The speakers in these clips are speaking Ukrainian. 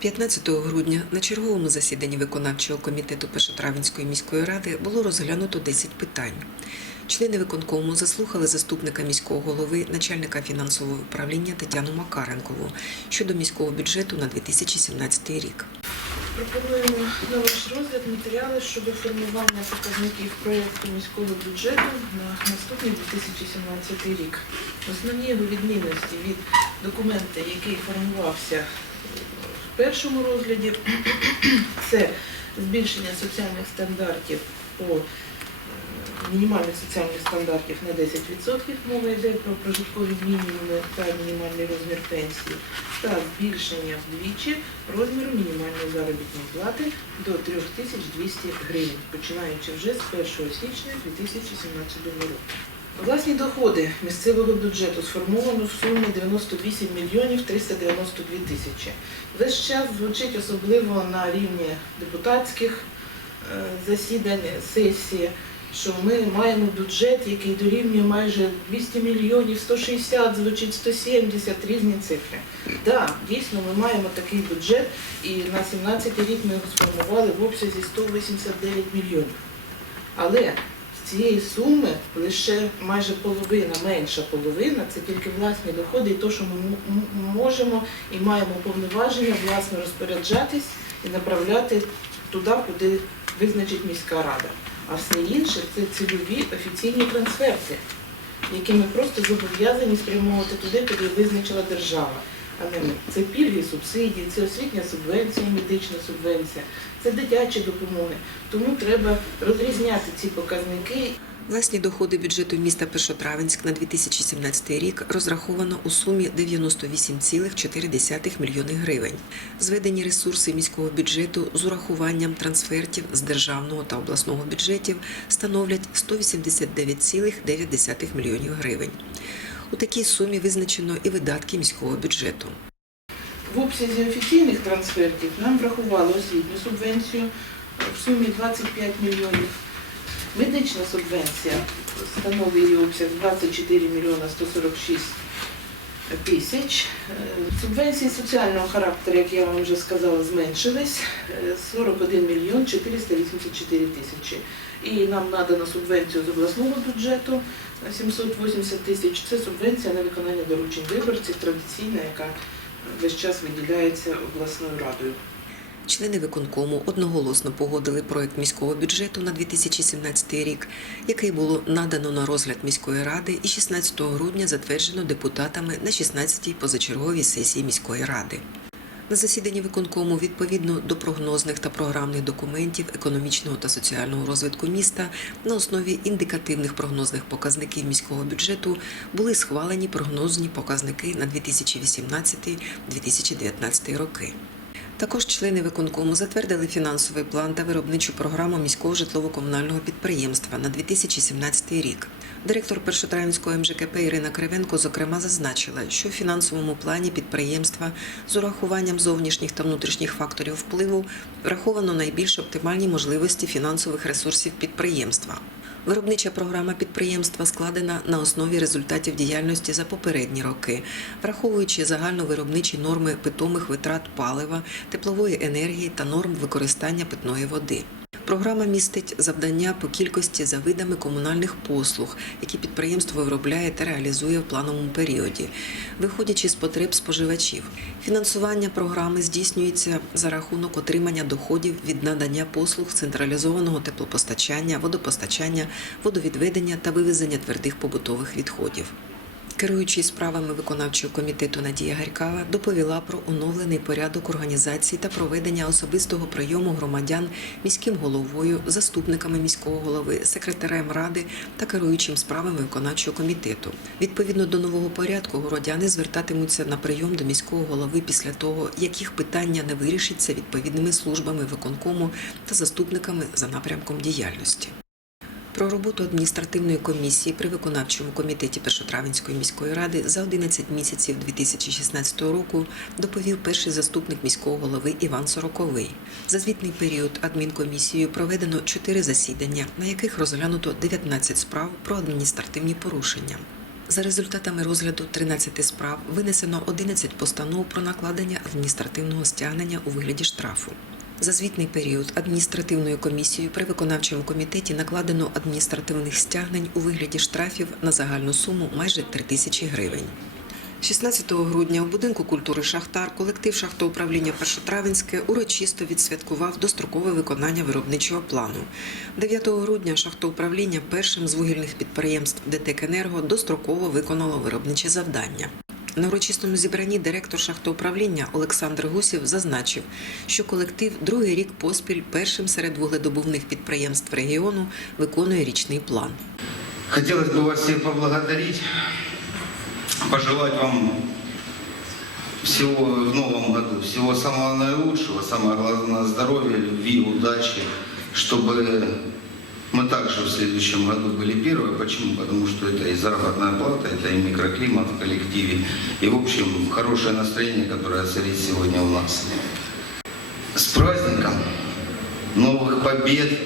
15 грудня на черговому засіданні виконавчого комітету Першотравенської міської ради було розглянуто 10 питань. Члени виконкому заслухали заступника міського голови, начальника фінансового управління Тетяну Макаренкову щодо міського бюджету на 2017 рік. Пропонуємо на ваш розгляд матеріали щодо формування показників проєкту міського бюджету на наступний 2017 рік. Основні його відмінності від документа, який формувався першому розгляді, це збільшення соціальних стандартів по е, мінімальних соціальних стандартів на 10%, мова йде про прожиткові мінімуми та мінімальний розмір пенсії, та збільшення вдвічі розміру мінімальної заробітної плати до 3200 гривень, починаючи вже з 1 січня 2017 року. Власні доходи місцевого бюджету сформовано в сумі 98 мільйонів 392 тисячі. Весь час звучить особливо на рівні депутатських е, засідань, сесії, що ми маємо бюджет, який дорівнює майже 200 мільйонів, 160, звучить 170, різні цифри. Так, да, дійсно, ми маємо такий бюджет, і на 17 рік ми його сформували в обсязі 189 мільйонів. Але цієї суми лише майже половина, менша половина це тільки власні доходи і те, що ми можемо і маємо повноваження власно розпоряджатись і направляти туди, куди визначить міська рада. А все інше це цільові офіційні трансферти, які ми просто зобов'язані спрямовувати туди, куди визначила держава. Це пільги, субсидії, це освітня субвенція, медична субвенція, це дитячі допомоги. Тому треба розрізняти ці показники Власні доходи бюджету міста Першотравенськ на 2017 рік розраховано у сумі 98,4 мільйони гривень. Зведені ресурси міського бюджету з урахуванням трансфертів з державного та обласного бюджетів становлять 189,9 мільйонів гривень. У такій сумі визначено і видатки міського бюджету. В обсязі офіційних трансфертів нам врахували освітню субвенцію в сумі 25 мільйонів. Медична субвенція становить її обсяг 24 мільйона 146 тисяч. Е, Субвенції соціального характеру, як я вам вже сказала, зменшились е, 41 мільйон 484 тисячі. І нам надано субвенцію з обласного бюджету 780 тисяч. Це субвенція на виконання доручень виборців, традиційна, яка весь час виділяється обласною радою. Члени виконкому одноголосно погодили проект міського бюджету на 2017 рік, який було надано на розгляд міської ради і 16 грудня затверджено депутатами на 16-й позачерговій сесії міської ради. На засіданні виконкому відповідно до прогнозних та програмних документів економічного та соціального розвитку міста на основі індикативних прогнозних показників міського бюджету були схвалені прогнозні показники на 2018-2019 роки. Також члени виконкому затвердили фінансовий план та виробничу програму міського житлово-комунального підприємства на 2017 рік. Директор Першотравінського МЖКП Ірина Кривенко зокрема зазначила, що в фінансовому плані підприємства з урахуванням зовнішніх та внутрішніх факторів впливу враховано найбільш оптимальні можливості фінансових ресурсів підприємства. Виробнича програма підприємства складена на основі результатів діяльності за попередні роки, враховуючи загальновиробничі норми питомих витрат палива, теплової енергії та норм використання питної води. Програма містить завдання по кількості за видами комунальних послуг, які підприємство виробляє та реалізує в плановому періоді, виходячи з потреб споживачів. Фінансування програми здійснюється за рахунок отримання доходів від надання послуг централізованого теплопостачання, водопостачання, водовідведення та вивезення твердих побутових відходів. Керуючий справами виконавчого комітету Надія Гарькава доповіла про оновлений порядок організації та проведення особистого прийому громадян міським головою, заступниками міського голови, секретарем ради та керуючим справами виконавчого комітету. Відповідно до нового порядку, городяни звертатимуться на прийом до міського голови після того, як їх питання не вирішиться відповідними службами виконкому та заступниками за напрямком діяльності. Про роботу адміністративної комісії при виконавчому комітеті Першотравенської міської ради за 11 місяців 2016 року доповів перший заступник міського голови Іван Сороковий. За звітний період адмінкомісією проведено 4 засідання, на яких розглянуто 19 справ про адміністративні порушення. За результатами розгляду 13 справ винесено 11 постанов про накладення адміністративного стягнення у вигляді штрафу. За звітний період адміністративною комісією при виконавчому комітеті накладено адміністративних стягнень у вигляді штрафів на загальну суму майже 3 тисячі гривень. 16 грудня у будинку культури Шахтар колектив шахтоуправління Першотравенське урочисто відсвяткував дострокове виконання виробничого плану. 9 грудня шахтоуправління першим з вугільних підприємств ДТЕК «Енерго» достроково виконало виробниче завдання. На урочистому зібранні директор шахтоуправління Олександр Гусів зазначив, що колектив другий рік поспіль першим серед вугледобувних підприємств регіону виконує річний план. Хотелось бы вас всех поблагодарить, пожелать вам всего в новом году, всего самого наилучшего, самое главное здоровья, любви, удачи, чтобы мы также в следующем году были первые. Почему? Потому что это и заработная плата, это и микроклимат в коллективе, и в общем хорошее настроение, которое царит сегодня у нас. С праздником, новых побед,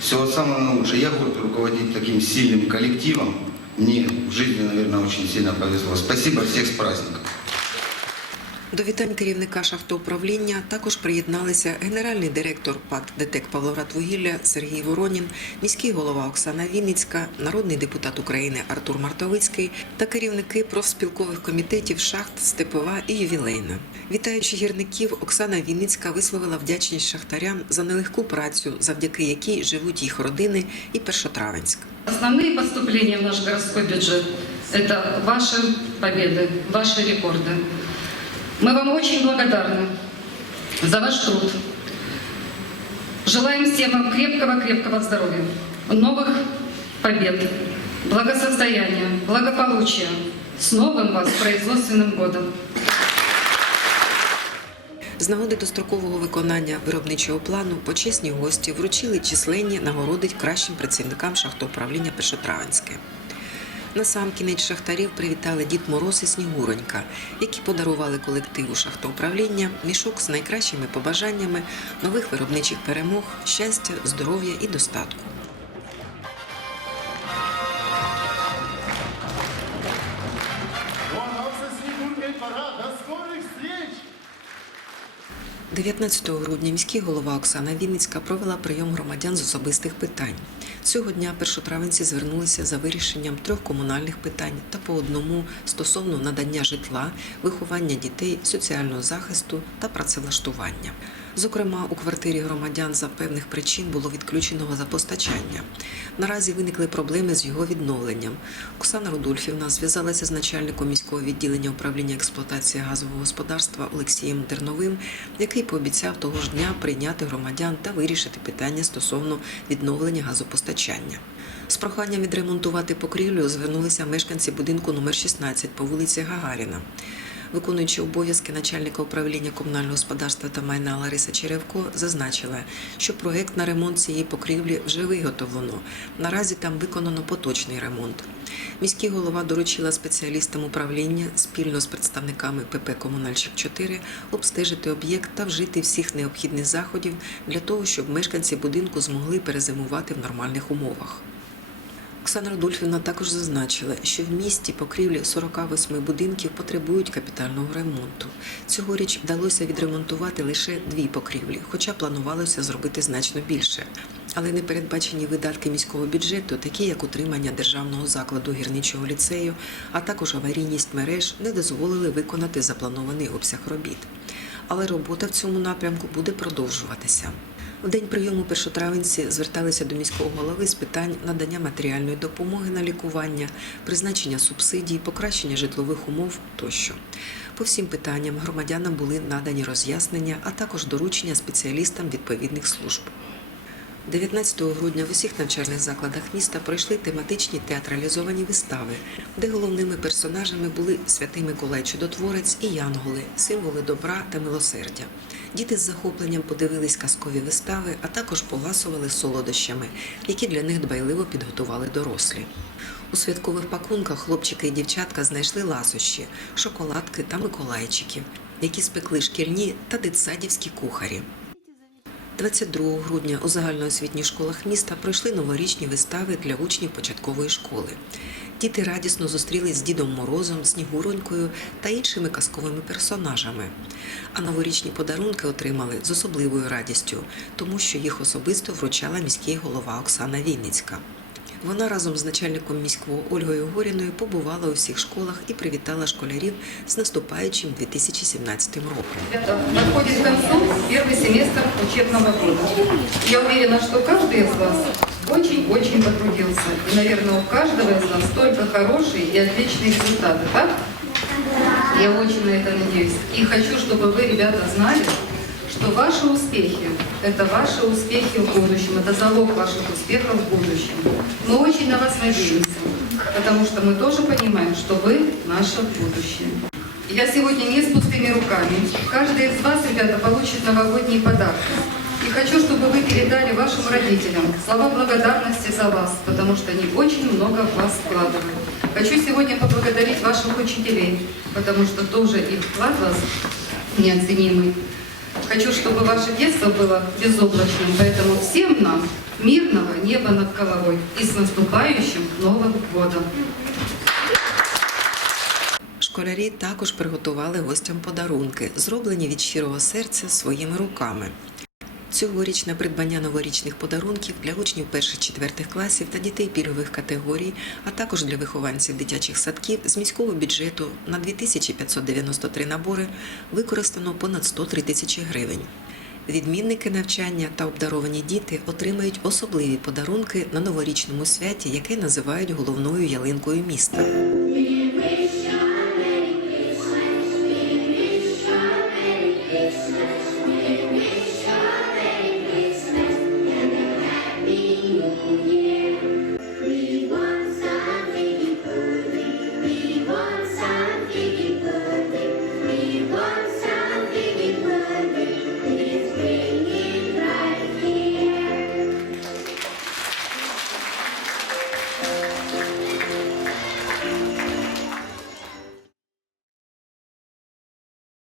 всего самого наилучшего. Я горд руководить таким сильным коллективом. Мне в жизни, наверное, очень сильно повезло. Спасибо всех с праздником. До вітань керівника шахтоуправління також приєдналися генеральний директор ПАТ ДТЕК Павлоградвугілля Сергій Воронін, міський голова Оксана Вінницька, народний депутат України Артур Мартовицький та керівники профспілкових комітетів шахт Степова і Ювілейна. Вітаючи гірників, Оксана Вінницька висловила вдячність шахтарям за нелегку працю, завдяки якій живуть їх родини і Першотравенськ. Основные поступления в наш городской бюджет – это ваши победы, ваши рекорды. Мы вам очень благодарны за ваш труд. Желаем всем вам крепкого-крепкого здоровья, новых побед, благосостояния, благополучия. С новым вас производственным годом! З нагоди дострокового виконання виробничого плану почесні гості вручили численні нагороди кращим працівникам шахтоуправління Першотравенське. Насамкінець шахтарів привітали Дід Мороз і Снігуронька, які подарували колективу шахтоуправління мішок з найкращими побажаннями нових виробничих перемог, щастя, здоров'я і достатку. Ну а нам со Снегуркой пора. До скорых встреч! 19 грудня міський голова Оксана Вінницька провела прийом громадян з особистих питань. Цього дня першотравенці звернулися за вирішенням трьох комунальних питань та по одному стосовно надання житла, виховання дітей, соціального захисту та працевлаштування. Зокрема, у квартирі громадян за певних причин було відключено газопостачання. Наразі виникли проблеми з його відновленням. Оксана Рудольфівна зв'язалася з начальником міського відділення управління експлуатації газового господарства Олексієм Терновим, який пообіцяв того ж дня прийняти громадян та вирішити питання стосовно відновлення газопостачання. З проханням відремонтувати покрівлю звернулися мешканці будинку номер 16 по вулиці Гагаріна. Виконуючи обов'язки начальника управління комунального господарства та майна Лариса Черевко зазначила, що проект на ремонт цієї покрівлі вже виготовлено. Наразі там виконано поточний ремонт. Міський голова доручила спеціалістам управління спільно з представниками ПП Комунальщик 4 обстежити об'єкт та вжити всіх необхідних заходів для того, щоб мешканці будинку змогли перезимувати в нормальних умовах. Оксана Рудольфівна також зазначила, що в місті покрівлі 48 будинків потребують капітального ремонту. Цьогоріч вдалося відремонтувати лише дві покрівлі, хоча планувалося зробити значно більше. Але непередбачені видатки міського бюджету, такі як утримання державного закладу гірничого ліцею, а також аварійність мереж, не дозволили виконати запланований обсяг робіт. Але робота в цьому напрямку буде продовжуватися. У день прийому першотравенці зверталися до міського голови з питань надання матеріальної допомоги на лікування, призначення субсидій, покращення житлових умов тощо. По всім питанням громадянам були надані роз'яснення, а також доручення спеціалістам відповідних служб. 19 грудня в усіх навчальних закладах міста пройшли тематичні театралізовані вистави, де головними персонажами були святий Миколай Чудотворець і Янголи, символи добра та милосердя. Діти з захопленням подивились казкові вистави, а також поласували солодощами, які для них дбайливо підготували дорослі. У святкових пакунках хлопчики і дівчатка знайшли ласощі, шоколадки та миколайчиків, які спекли шкільні та дитсадівські кухарі. 22 грудня у загальноосвітніх школах міста пройшли новорічні вистави для учнів початкової школи. Діти радісно зустрілись з Дідом Морозом, Снігуронькою та іншими казковими персонажами. А новорічні подарунки отримали з особливою радістю, тому що їх особисто вручала міський голова Оксана Вінницька. Вона разом з начальником міського Ольгою Горіною побувала у всіх школах і привітала школярів з наступаючим 2017 роком. Ребята, подходит к концу первый семестр учебного года. Я уверена, что каждый из вас очень-очень потрудился. И, наверное, у каждого из нас только хорошие и отличные результаты, так? Я очень на это надеюсь. И хочу, чтобы вы, ребята, знали, что ваши успехи – это ваши успехи в будущем, это залог ваших успехов в будущем. Мы очень на вас надеемся, потому что мы тоже понимаем, что вы – наше будущее. Я сегодня не с пустыми руками. Каждый из вас, ребята, получит новогодние подарки. И хочу, чтобы вы передали вашим родителям слова благодарности за вас, потому что они очень много в вас вкладывают. Хочу сегодня поблагодарить ваших учителей, потому что тоже их вклад в вас неоценимый. Хочу, чтобы ваше детство было безоблачным, поэтому всем нам мирного неба над головой и с наступающим Новым годом! Школярі також приготували гостям подарунки, зроблені від щирого серця своїми руками. Цьогоріч на придбання новорічних подарунків для учнів перших-четвертих класів та дітей пільгових категорій, а також для вихованців дитячих садків з міського бюджету на 2593 набори використано понад 103 тисячі гривень. Відмінники навчання та обдаровані діти отримають особливі подарунки на новорічному святі, яке називають головною ялинкою міста.